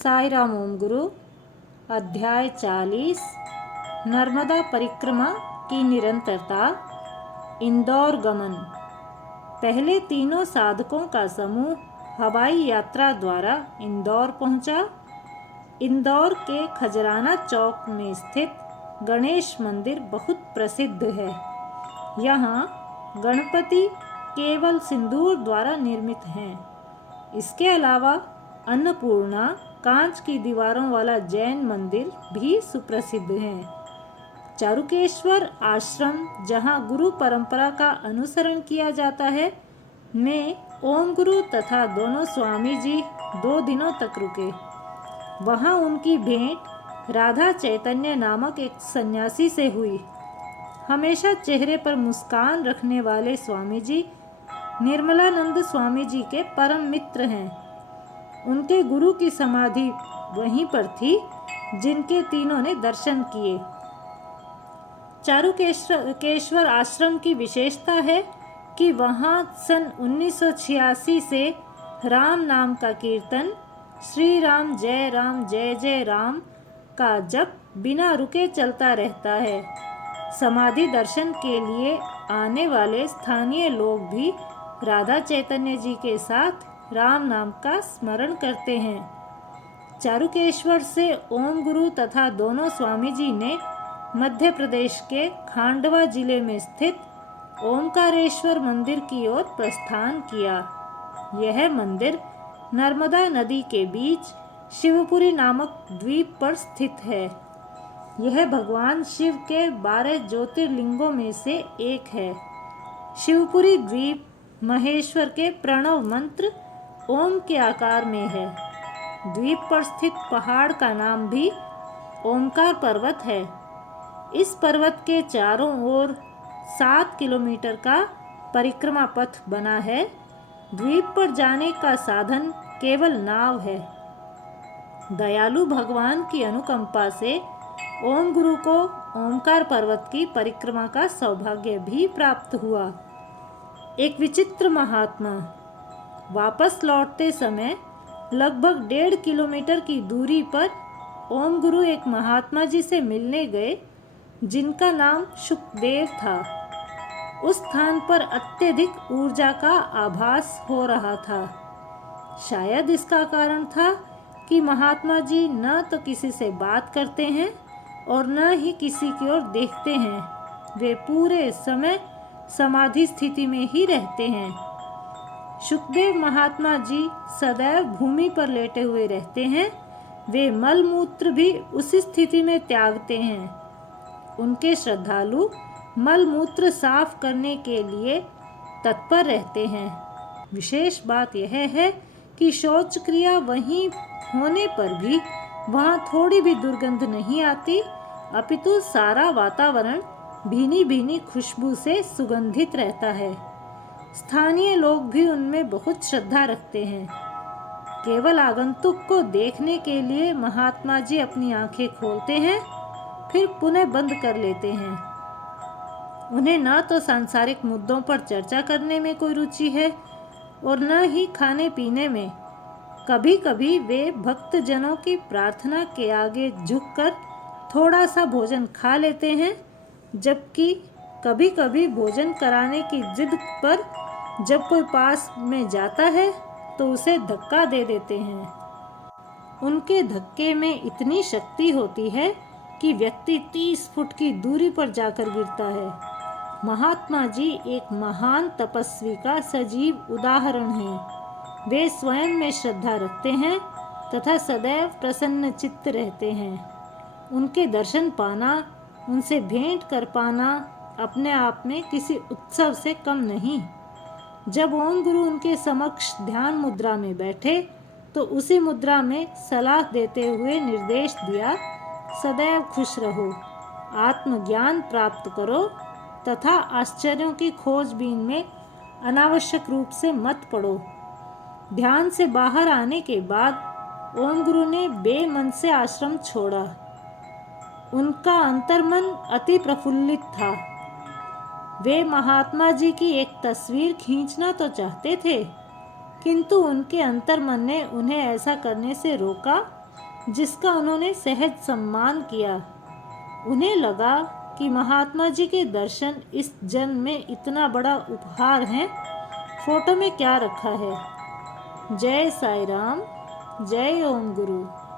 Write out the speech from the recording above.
साई राम ओम गुरु। अध्याय 40 नर्मदा परिक्रमा की निरंतरता। इंदौर गमन। पहले तीनों साधकों का समूह हवाई यात्रा द्वारा इंदौर पहुंचा। इंदौर के खजराना चौक में स्थित गणेश मंदिर बहुत प्रसिद्ध है। यहाँ गणपति केवल सिंदूर द्वारा निर्मित हैं। इसके अलावा अन्नपूर्णा कांच की दीवारों वाला जैन मंदिर भी सुप्रसिद्ध है। चारुकेश्वर आश्रम, जहाँ गुरु परंपरा का अनुसरण किया जाता है, में ओम गुरु तथा दोनों स्वामी जी 2 दिनों तक रुके। वहाँ उनकी भेंट राधा चैतन्य नामक एक सन्यासी से हुई। हमेशा चेहरे पर मुस्कान रखने वाले स्वामी जी निर्मलानंद स्वामी जी के परम मित्र हैं। उनके गुरु की समाधि वहीं पर थी, जिनके तीनों ने दर्शन किए। चारुकेश्वर आश्रम की विशेषता है कि वहाँ सन 1986 से राम नाम का कीर्तन, श्री राम जय जय राम का जप बिना रुके चलता रहता है। समाधि दर्शन के लिए आने वाले स्थानीय लोग भी राधा चैतन्य जी के साथ राम नाम का स्मरण करते हैं। चारुकेश्वर से ओम गुरु तथा दोनों स्वामी जी ने मध्य प्रदेश के खांडवा जिले में स्थित ओमकारेश्वर मंदिर की ओर प्रस्थान किया। यह मंदिर नर्मदा नदी के बीच शिवपुरी नामक द्वीप पर स्थित है। यह भगवान शिव के 12 ज्योतिर्लिंगों में से एक है। शिवपुरी द्वीप महेश्वर के प्रणव मंत्र ओम के आकार में है। द्वीप पर स्थित पहाड़ का नाम भी ओमकार पर्वत है। इस पर्वत के चारों ओर 7 किलोमीटर का परिक्रमा पथ बना है। द्वीप पर जाने का साधन केवल नाव है। दयालु भगवान की अनुकंपा से ओम गुरु को ओमकार पर्वत की परिक्रमा का सौभाग्य भी प्राप्त हुआ। एक विचित्र महात्मा। वापस लौटते समय लगभग 1.5 किलोमीटर की दूरी पर ओम गुरु एक महात्मा जी से मिलने गए, जिनका नाम शुकदेव था। उस स्थान पर अत्यधिक ऊर्जा का आभास हो रहा था। शायद इसका कारण था कि महात्मा जी न तो किसी से बात करते हैं और न ही किसी की ओर देखते हैं। वे पूरे समय समाधि स्थिति में ही रहते हैं। शुकदेव महात्मा जी सदैव भूमि पर लेटे हुए रहते हैं। वे मल मूत्र भी उसी स्थिति में त्यागते हैं। उनके श्रद्धालु मल मूत्र साफ करने के लिए तत्पर रहते हैं। विशेष बात यह है कि शौच क्रिया वहीं होने पर भी वहाँ थोड़ी भी दुर्गंध नहीं आती, अपितु सारा वातावरण भीनी भीनी खुशबू से सुगंधित रहता है। स्थानीय लोग भी उनमें बहुत श्रद्धा रखते हैं। केवल आगंतुक को देखने के लिए महात्मा जी अपनी आंखें खोलते हैं, फिर पुनः बंद कर लेते हैं। उन्हें न तो सांसारिक मुद्दों पर चर्चा करने में कोई रुचि है और न ही खाने पीने में। कभी कभी वे भक्तजनों की प्रार्थना के आगे झुककर थोड़ा सा भोजन खा लेते हैं, जबकि कभी कभी भोजन कराने की जिद पर जब कोई पास में जाता है तो उसे धक्का दे देते हैं। उनके धक्के में इतनी शक्ति होती है कि व्यक्ति 30 फुट की दूरी पर जाकर गिरता है। महात्मा जी एक महान तपस्वी का सजीव उदाहरण हैं। वे स्वयं में श्रद्धा रखते हैं तथा सदैव प्रसन्न चित्त रहते हैं। उनके दर्शन पाना, उनसे भेंट कर पाना अपने आप में किसी उत्सव से कम नहीं। जब ओम गुरु उनके समक्ष ध्यान मुद्रा में बैठे तो उसी मुद्रा में सलाह देते हुए निर्देश दिया, सदैव खुश रहो, आत्मज्ञान प्राप्त करो तथा आश्चर्यों की खोजबीन में अनावश्यक रूप से मत पड़ो। ध्यान से बाहर आने के बाद ओम गुरु ने बेमन से आश्रम छोड़ा। उनका अंतर्मन अति प्रफुल्लित था। वे महात्मा जी की एक तस्वीर खींचना तो चाहते थे, किंतु उनके अंतर्मन ने उन्हें ऐसा करने से रोका जिसका उन्होंने सहज सम्मान किया। उन्हें लगा कि महात्मा जी के दर्शन इस जन्म में इतना बड़ा उपहार है, फोटो में क्या रखा है। जय साईं राम, जय ओम गुरु।